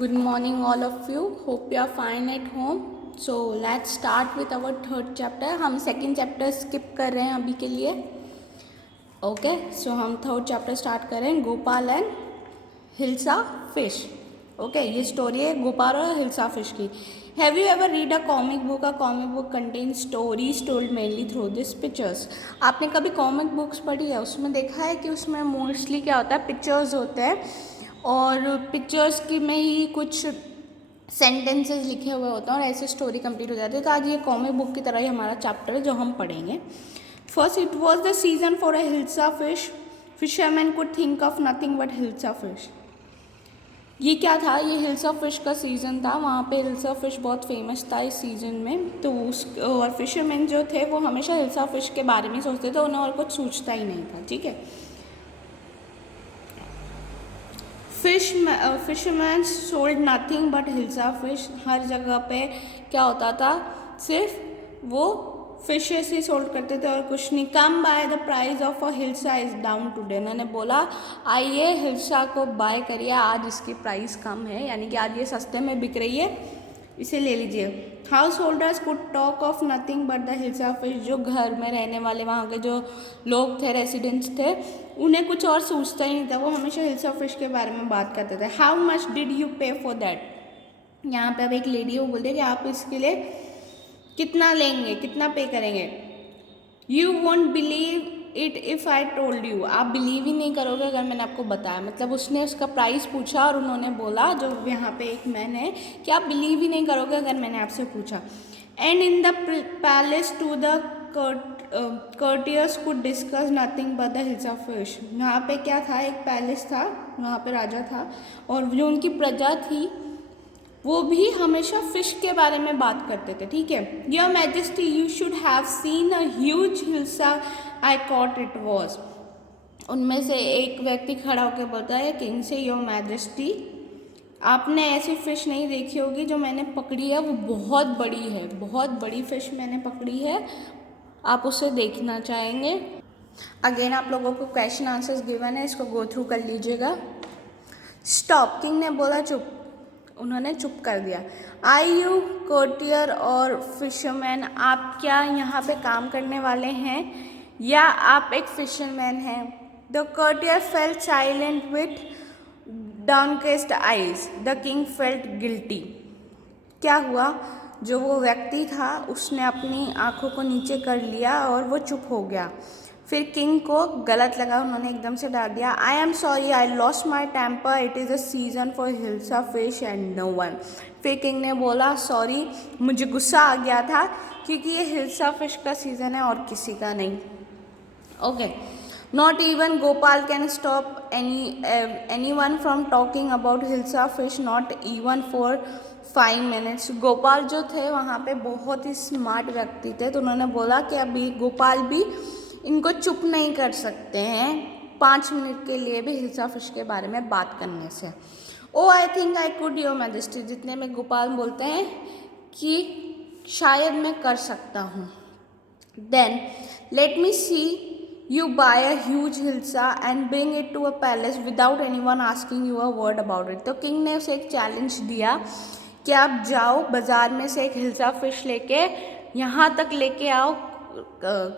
Good morning, all of you. Hope you are fine at home. So let's start with our third chapter. हम second chapter skip कर रहे हैं अभी के लिए. Okay, so हम third chapter start कर रहे हैं. Gopal and hilsa fish. Okay, ये स्टोरी है गोपाल और हिल्सा फिश की. Have you ever read a comic book? A comic book contain stories told mainly through this pictures. आपने कभी कॉमिक बुक्स पढ़ी है? उसमें देखा है कि उसमें मोस्टली क्या होता है, पिक्चर्स होते हैं और पिक्चर्स की में ही कुछ सेंटेंसेस लिखे हुए होते हैं और ऐसे स्टोरी कंप्लीट हो जाती है. तो आज ये कॉमिक बुक की तरह ही हमारा चैप्टर है जो हम पढ़ेंगे. First, it was the season for a hilsa fish. Fisherman could think of nothing but hilsa fish. ये क्या था? ये हिल्सा फिश का सीज़न था. वहाँ पे हिल्सा फिश बहुत फेमस था इस सीज़न में. तो उस और फिशरमैन जो थे वो हमेशा हिल्सा फिश के बारे में सोचते थे, उन्हें और कुछ सोचता ही नहीं था. ठीक है. Fisherman sold nothing but hilsa fish. हर जगह पे क्या होता था, सिर्फ वो फिशेस ही सोल्ड करते थे और कुछ नहीं. Come by the price of a hilsa is down today. उन्होंने बोला आइए हिल्सा को बाय करिए, आज इसकी प्राइस कम है, यानी कि आज ये सस्ते में बिक रही है, इसे ले लीजिए. House holders could talk of nothing but the hilsa fish. जो घर में रहने वाले वहाँ के जो लोग थे, रेसिडेंट्स थे, उन्हें कुछ और सोचता ही नहीं था, वो हमेशा हिल्सा फिश के बारे में बात करते थे. हाउ मच डिड यू पे फॉर दैट. यहाँ पे अब एक लेडी वो बोलते कि आप इसके लिए कितना लेंगे, कितना पे करेंगे. You won't believe it if I told you. आप बिलीव ही नहीं करोगे अगर मैंने आपको बताया. मतलब उसने उसका प्राइस पूछा और उन्होंने बोला, जो यहाँ पे एक मैन है, कि आप बिलीव ही नहीं करोगे अगर मैंने आपसे पूछा. And in the palace to the courtiers could discuss nothing but the hilsa fish. यहाँ पे क्या था, एक पैलेस था, वहाँ पे राजा था और जो उनकी प्रजा थी वो भी हमेशा फिश के बारे में बात करते थे. ठीक है. Your majesty you should have seen a huge hilsa I cot it was. उनमें से एक व्यक्ति खड़ा होकर बोलता है किंग से, योर मैजेस्टी आपने ऐसी फ़िश नहीं देखी होगी, जो मैंने पकड़ी है वो बहुत बड़ी है, बहुत बड़ी फ़िश मैंने पकड़ी है, आप उसे देखना चाहेंगे. अगेन आप लोगों को क्वेश्चन आंसर्स गिवन है, इसको गो थ्रू कर लीजिएगा. स्टॉप. किंग ने बोला चुप. उन्होंने चुप कर दिया. आई यू कोर्टियर और फिशरमैन. आप क्या यहाँ पे काम करने वाले हैं या आप एक फिशरमैन हैं? The courtier felt silent with downcast eyes. The king felt guilty. क्या हुआ? जो वो व्यक्ति था उसने अपनी आंखों को नीचे कर लिया और वो चुप हो गया. फिर किंग को गलत लगा, उन्होंने एकदम से डाल दिया, I am sorry I lost my temper, it is a season for hilsa fish and no one. फिर किंग ने बोला सॉरी, मुझे गुस्सा आ गया था क्योंकि ये हिल्सा फिश का सीज़न है और किसी का नहीं. Okay. Not even Gopal can stop any one from talking about hilsa fish, not even for 5 minutes. Gopal जो थे वहाँ पे बहुत ही स्मार्ट व्यक्ति थे, तो उन्होंने बोला कि अभी गोपाल भी इनको चुप नहीं कर सकते हैं 5 मिनट के लिए भी हिल्सा फिश के बारे में बात करने से. Oh I think I could your majesty. जितने में गोपाल बोलते हैं कि शायद मैं कर सकता हूँ. Then let me see you buy a huge hilsa and bring it to a palace without any one asking you a word about it. तो किंग ने उसे एक चैलेंज दिया कि आप जाओ बाज़ार में से एक हिल्सा फिश लेके यहाँ तक लेके आओ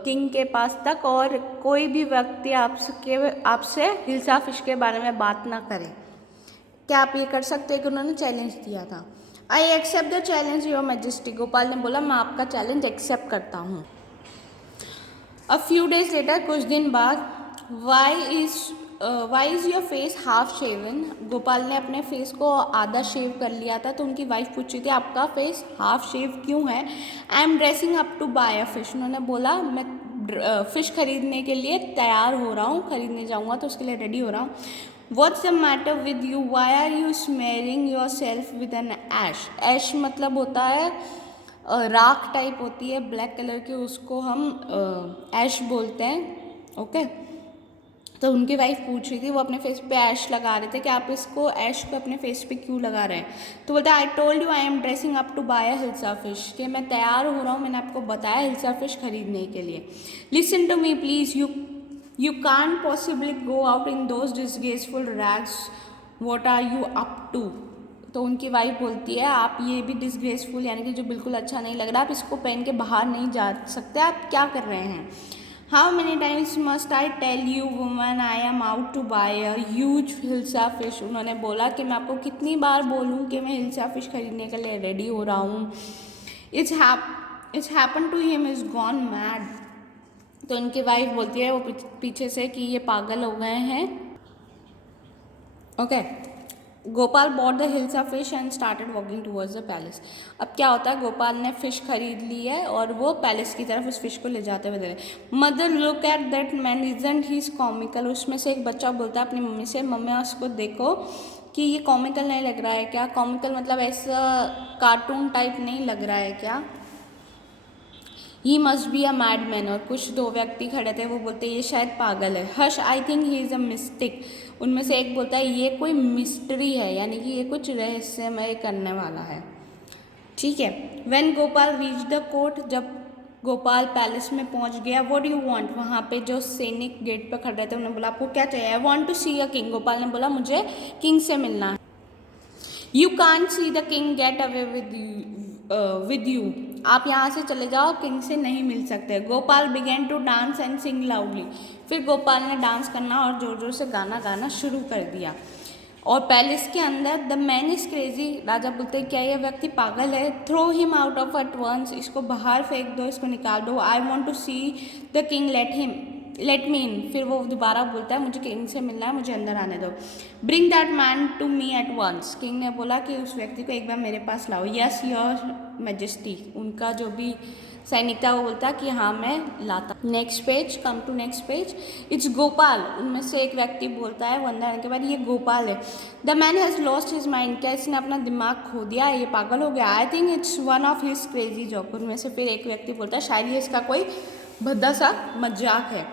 किंग के पास तक, और कोई भी व्यक्ति आपसे हिल्सा फिश के बारे में बात ना करे. क्या आप ये कर सकते हैं? कि उन्होंने चैलेंज दिया था. I accept the challenge your majesty. Gopal ने बोला मैं आपका चैलेंज एक्सेप्ट करता हूँ. अ फ्यू डेज लेटर, कुछ दिन बाद, why is your face half shaven. Gopal ने अपने फेस को आधा शेव कर लिया था, तो उनकी वाइफ पूछी थी आपका फेस हाफ शेव क्यों है? I am dressing up to buy a fish. उन्होंने बोला मैं फ़िश खरीदने के लिए तैयार हो रहा हूँ, खरीदने जाऊँगा तो उसके लिए रेडी हो रहा हूँ. What's the matter with you, why are you smearing yourself with an ash. Ash मतलब होता है राख टाइप होती है ब्लैक कलर की, उसको हम ऐश बोलते हैं. ओके. तो उनकी वाइफ पूछ रही थी, वो अपने फेस पे ऐश लगा रहे थे कि आप इसको ऐश पे अपने फेस पे क्यों लगा रहे हैं? तो बोलते I told you I am dressing up to buy a hilsa fish. कि मैं तैयार हो रहा हूँ, मैंने आपको बताया हिल्सा फिश खरीदने के लिए. Listen to me please, you can't possibly go out in those disgraceful rags. What are you up to? तो उनकी वाइफ बोलती है आप ये भी डिसग्रेसफुल यानी कि जो बिल्कुल अच्छा नहीं लग रहा, आप इसको पहन के बाहर नहीं जा सकते, आप क्या कर रहे हैं। How many times must I tell you woman I am out to buy a huge hilsa fish. उन्होंने बोला कि मैं आपको कितनी बार बोलूँ कि मैं हिल्सा फिश खरीदने के लिए रेडी हो रहा हूँ। It's happen to him is gone mad. तो इनकी वाइफ बोलती है वो पीछे से कि ये पागल हो गए हैं। Okay, Gopal bought the hilsa fish and started walking towards the palace. अब क्या होता है, गोपाल ने फिश खरीद ली है और वो पैलेस की तरफ उस फिश को ले जाते हुए दे रहे। Mother look at that man isn't he is comical. उसमें से एक बच्चा बोलता है अपनी मम्मी से, मम्मी उसको देखो कि ये कॉमिकल नहीं लग रहा है क्या। कॉमिकल मतलब ऐसा कार्टून टाइप नहीं लग रहा है क्या। He must be a mad man. और कुछ दो व्यक्ति खड़े थे, वो बोलते ये शायद पागल है। Hush I think he is a mistake. उनमें से एक बोलता है ये कोई मिस्ट्री है, यानी कि ये कुछ रहस्यमय करने वाला है। ठीक है। When Gopal reach the court, जब गोपाल पैलेस में पहुंच गया, व्हाट डू यू वांट, वहाँ पे जो सैनिक गेट पे खड़े थे उन्होंने बोला आपको क्या चाहिए। I want to see a king. Gopal ने बोला मुझे किंग से मिलना है। You can't see the king, get away with you. आप यहाँ से चले जाओ, किंग से नहीं मिल सकते। Gopal began to dance and sing loudly. फिर गोपाल ने डांस करना और जोर जोर से गाना गाना शुरू कर दिया। और पैलेस के अंदर द मैन इज क्रेजी। राजा बोलते क्या ये व्यक्ति पागल है। Throw him out of at once. इसको बाहर फेंक दो, इसको निकाल दो। I want to see the king, let me in. फिर वो दोबारा बोलता है मुझे किंग से मिलना है, मुझे अंदर आने दो। Bring that man to me at once. King ने बोला कि उस व्यक्ति को एक बार मेरे पास लाओ। Yes your majesty. उनका जो भी सैनिक था वो बोलता कि हाँ मैं लाता। Next page, come to next page. It's Gopal. उनमें से एक व्यक्ति बोलता है वो अंदर आने के बाद ये गोपाल है। The man has lost his mind. क्या इसने अपना दिमाग खो दिया, ये पागल हो गया। I think it's one of his crazy joke. उनमें से फिर एक व्यक्ति बोलता है शायद ये इसका कोई भद्दा सा मजाक है।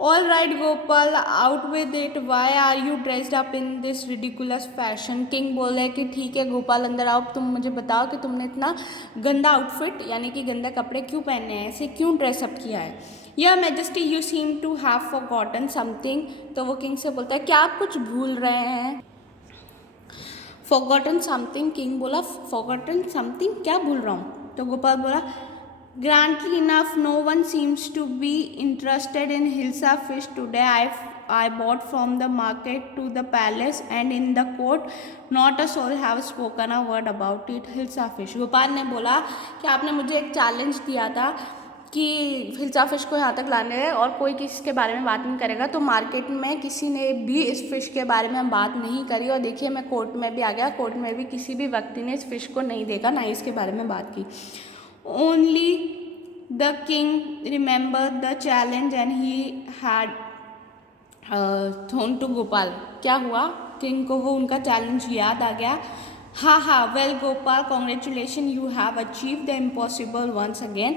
All right Gopal, out with it, why are you dressed up in this ridiculous fashion. King बोले कि ठीक है गोपाल अंदर आओ, तुम मुझे बताओ कि तुमने इतना गंदा आउटफिट यानी कि गंदे कपड़े क्यों पहने हैं, ऐसे क्यों ड्रेसअप किया है। Your majesty you seem to have forgotten something. तो वो किंग से बोलता है क्या आप कुछ भूल रहे हैं। Forgotten something. किंग बोला फॉरगॉटन समथिंग, क्या भूल रहा हूँ। तो गोपाल बोला Grandly enough, no one seems to be interested in Hilsa fish today. I bought from the market to the palace and in the court. Not a soul have spoken a word about it. Hilsa fish. Gopal ने बोला कि आपने मुझे एक challenge दिया था कि hilsa fish को यहाँ तक लाने है और कोई किसी के बारे में बात नहीं करेगा। तो मार्केट में किसी ने भी इस फिश के बारे में बात नहीं करी। और देखिए मैं कोर्ट में भी आ गया, कोर्ट में भी किसी भी व्यक्ति ने इस फिश को नहीं देखा, ना ही इसके बारे में बात की। Only the king remembered the challenge and he had thrown to Gopal. क्या हुआ, किंग को वो उनका चैलेंज याद आ गया। हाँ, well Gopal congratulation, you have achieve the impossible once again.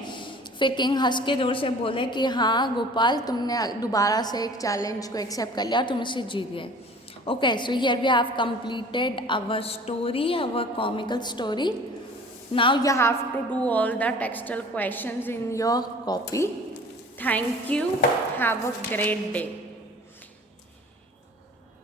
फिर किंग हंस के जोर से बोले कि हाँ गोपाल तुमने दोबारा से एक चैलेंज को एक्सेप्ट कर लिया और तुम इसे जीत गए। Okay, so here we have completed our story, our comical story. Now you have to do all the textual questions in your copy. Thank you. Have a great day.